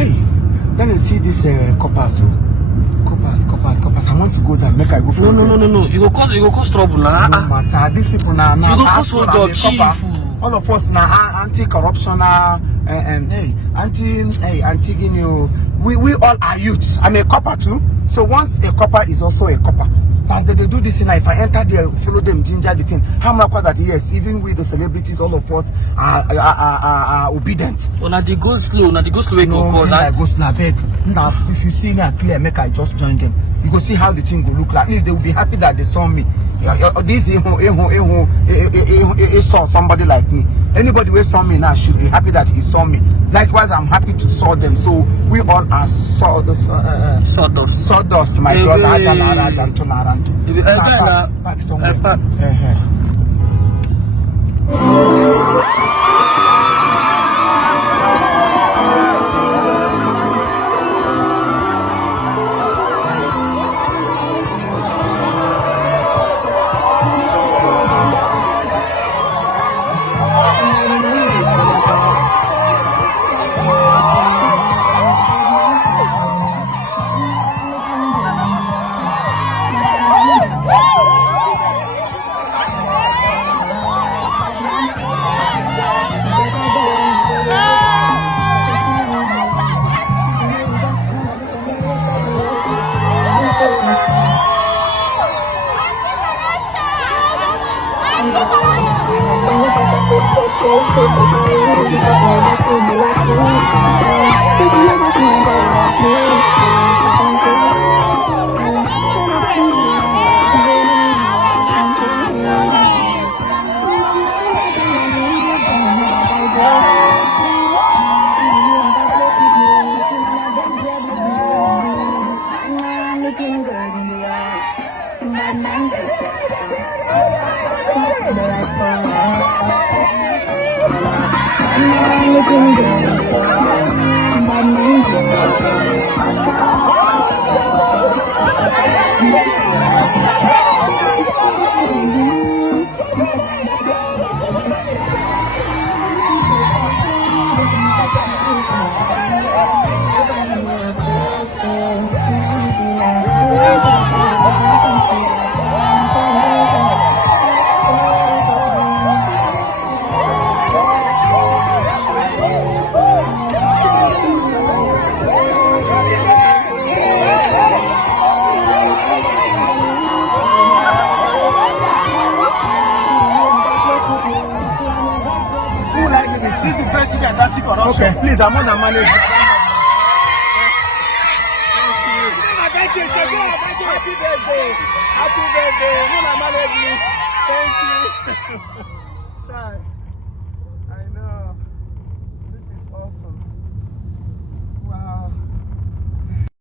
Hey, then you see this Kopas. Kopas. I want to go there. Make I go for No. You go cause trouble now. No matter. These people now. You go cause hold up, chief. All of us now anti-corruption and anti-guinea. We all are youths. I'm a copper too. So once a copper is also a copper. So as they do this thing, if I enter there, follow them, ginger the thing. How much that yes, even with the celebrities, all of us are obedient. Now they go slow. Now they go slow. No, cause I go slow. Beg. Now if you see me clear, make I just join them. You go see how the thing go look like. At least they will be happy that they saw me. This saw somebody like me. Anybody who saw me now should be happy that he saw me. Likewise, I'm happy to saw them. So we all are sawdust. Sawdust, my brother. Back somewhere. This is the president anti-corruption. Okay, please, I'm on the manager. Thank you. Happy birthday. Happy birthday. Thank you. Sorry.